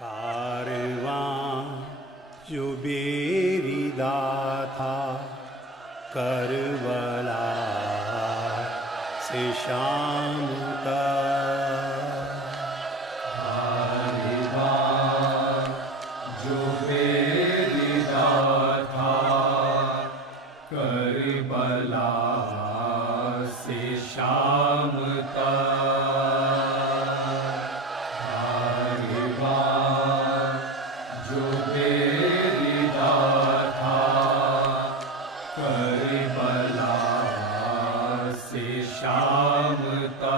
کارواں جو بیریدا تھا کربلا سے شام تک، کارواں جو بیریدا تھا کربلا سے شام تک، جو بیریدا تھا کربلا سے شام تک،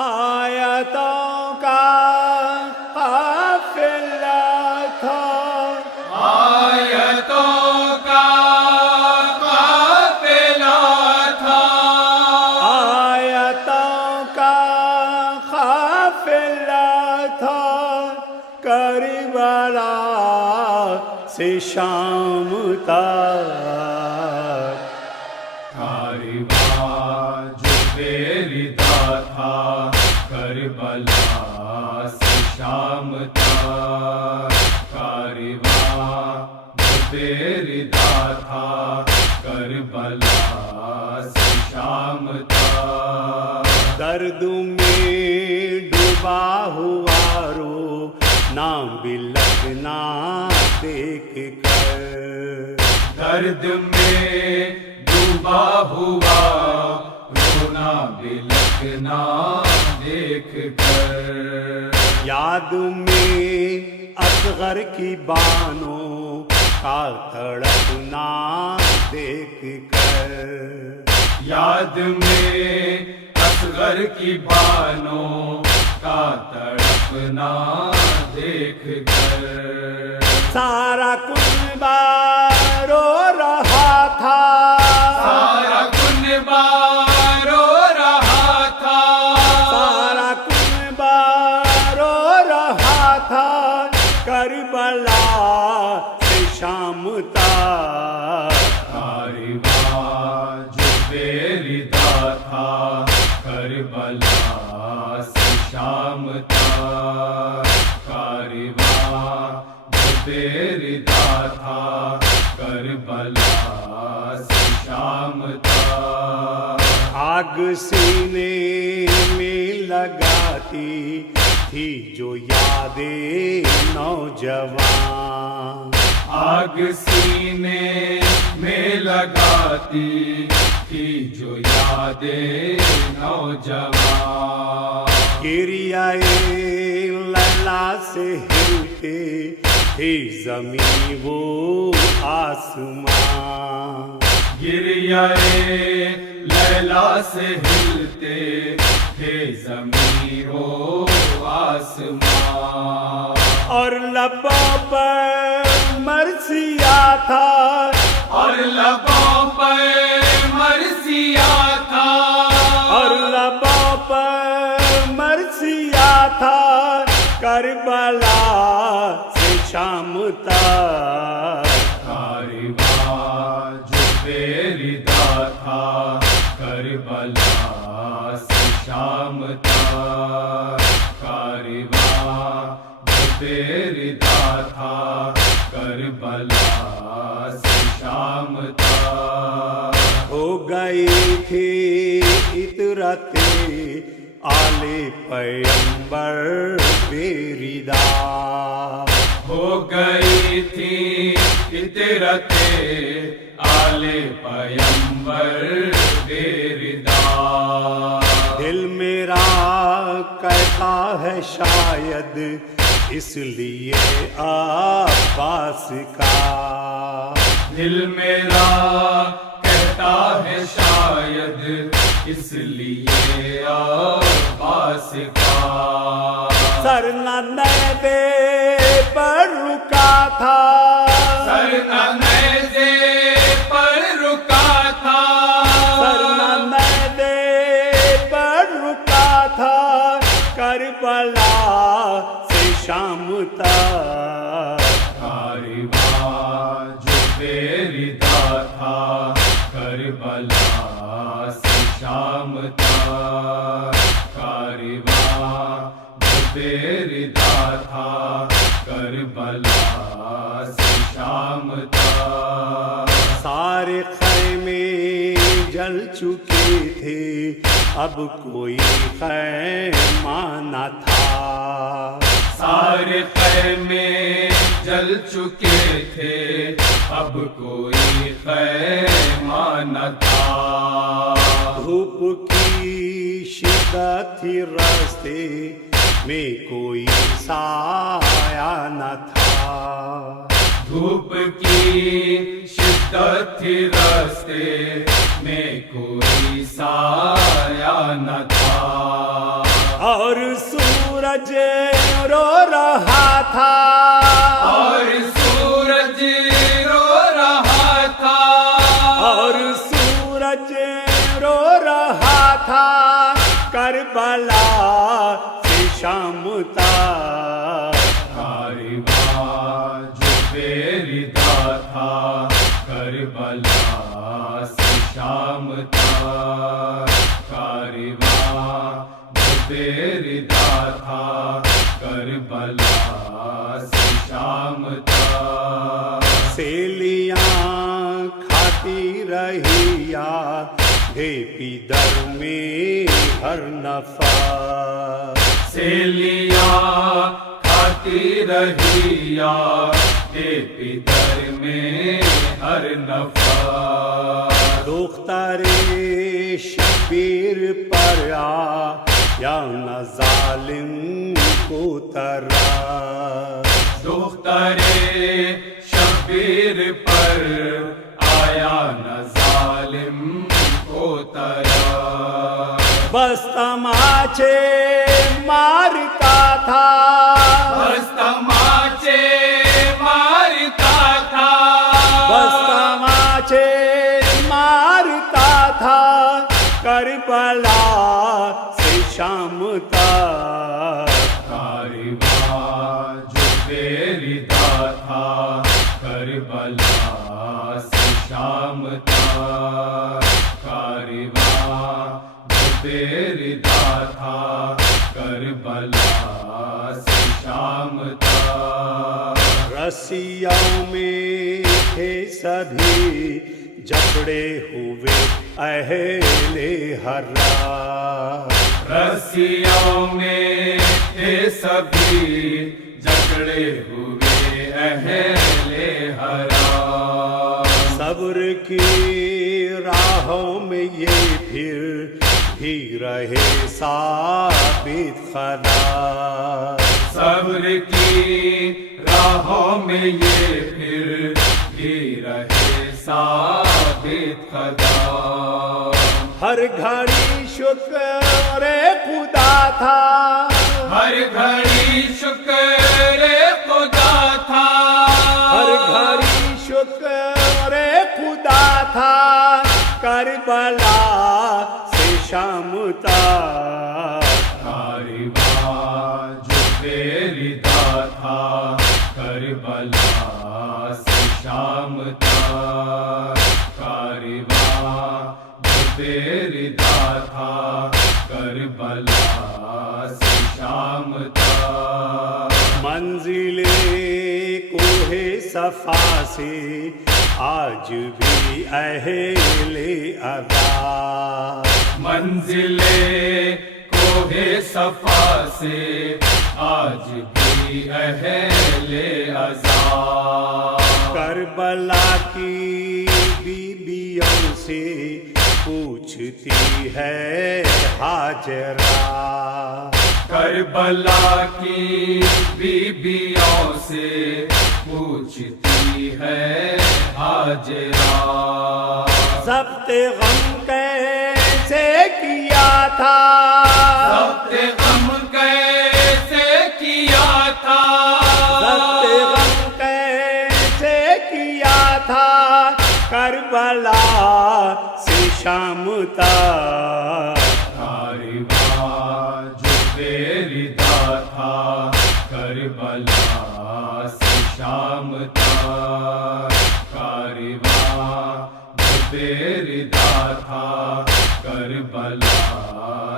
آیتوں کا قافلہ تھا، آیتوں کا قافلہ تھا، آیتوں کا قافلہ تھا، کربلا سے شام تک، کارواں جو بیریدا تھا کربلا سے شام تک، کارواں جو بیریدا تھا کربلا سے شام تک، درد میں ڈوبا ہوا رو نام بلکنا دیکھ کر، درد میں ڈوبا ہوا رونا بلکنا دیکھ کر، یاد میں اصغر کی بانوں کا تڑپنا دیکھ کر، یاد میں اصغر کی بانوں کا تڑپنا دیکھ کر، سارا کنبہ رو رہا تھا، سارا کنبہ رو رہا تھا، سارا کنبہ رو رہا تھا، کربلا سے شام تک، کارواں جو بیریدا تھا کربلا سے شام تک، کارواں جو بیریدا تھا کربلا سے شام تک، آگ سینے میں لگاتی تھی جو یادیں نوجوان، آگ سینے میں لگاتی تھی جو یادیں نوجوان، گریہ لیلا سے ہلتے تھی زمین وہ آسمان، گریہ لیلا سے ہلتے تھے زمین و آسمان، اور لبوں پر مرثیہ تھا، اور لبوں پر مرثیہ تھا، اور لبوں پر مرثیہ تھا، کربلا سے شام تک، کارواں جو بیریدا تھا کربلا سے شام تک، کارواں جو بیریدا تھا کربلا سے شام تک، ہو گئی تھی عطرت آل پیغمبر بیریدا، ہو گئی تھی عطرت آل پیغمبر بیریدا، دل میرا کہتا ہے شاید اس لیے عباس کا، دل میرا کہتا ہے شاید اس لیے عباس کا، سر نہ نیزے پر رکا تھا، سر نہ نیزے پر رکا تھا، سر نہ نیزے پر رکا تھا، کربلا سے شام تک، کارواں جو بیریدا تھا کربلا سے شام تک، کارواں جو ردا تھا کربلا سے شام تک سارے خیمے جل چکے تھے اب کوئی خیمہ نہ تھا سارے خیمے جل چکے تھے اب کوئی خیمہ نہ تھا دھوپ کی شدت تھی راستے میں کوئی سایہ نہ تھا دھوپ کی شدت تھی راستے میں کوئی سایہ نہ تھا اور سورج رو رہا تھا اور سورج رو رہا تھا اور سورج رو رہا تھا کربلا سے شام تک کاروان جو بے ردا تھا کربلا سے شام تک کاروان جو بے ردا تھا کربلا سے شام تک سیلیاں کھاتی رہی یاد ہے پیدر میں ہر نفر سیلیاں کھاتی رہی یادیں پدر میں ہر نفر دختر شبیر پر یا نہ ظالم کو ترا دختر شبیر پر آیا نہ ظالم کو طرح بس تماچے مارتا تھا بس تماچے مارتا تھا بس تماچے مارتا تھا کربلا سے شام تک کاروان جو بے ردا تھا کربلا سے شام تک کاروان جو بے ردا تھا کربلا سے شام تک رسیوں میں تھے سبھی جکڑے ہوئے اہل حرا رسیوں میں تھے سبھی جکڑے ہوئے اہل حرام صبر کی راہوں میں یہ پھر بھی رہے ثابت قدم صبر کی راہوں میں یہ پھر بھی رہے ثابت قدم ہر گھڑی شکر خدا تھا ہر گھڑی شکر خدا تھا ہر گھڑی شکر خدا تھا کربلا سے شام تک کاروان جو بے ردا تھا کربلا سے شام تک کاروان جو بے ردا تھا کربلا سے شام تک منزل کوہ صفا سے آج بھی اہل ادا منزل کوہ صفا سے آج بھی اہل عذاب کربلا کی بیویوں سے پوچھتی ہے ہاجرہ کربلا کی بیویوں سے پوچھتی ہے ہاجرہ ضبط غم کیسے کیا تھا ضبط غم کیسے کیا تھا ضبط غم کیسے کیا تھا کربلا سے شام تک کاروان جو بے ردا تھا کربلا سے شام تک کاروان جو بے ردا تھا کربلا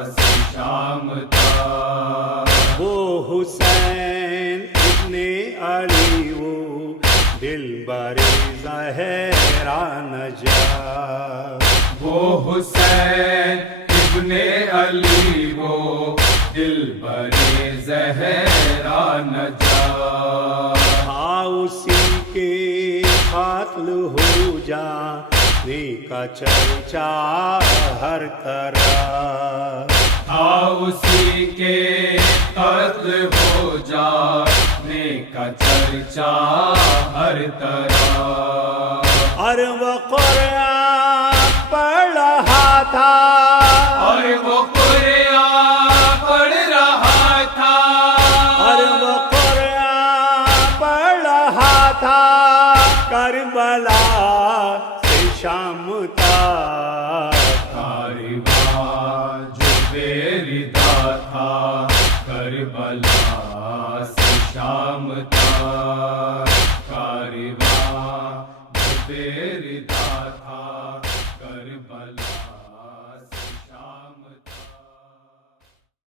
سے شام تک وہ حسین ابن علی وہ دل بر زہرا نجات وہ حسین ابن علی وہ دل بر زہرا نجات تھا اسی کے قاتل ہو جانے کا چرچا ہر طرف تھا اسی کے قتل ہو جانے کا چرچا ہر طرف اور وہ قرآن پڑھ رہا تھا اور وہ قرآن پڑھ رہا تھا اور وہ قرآن پڑھ رہا تھا کربلا سے شام تک کارواں جو بے ردا تھا کربلا سے شام تک کارواں جو بے ردا تھا کربلا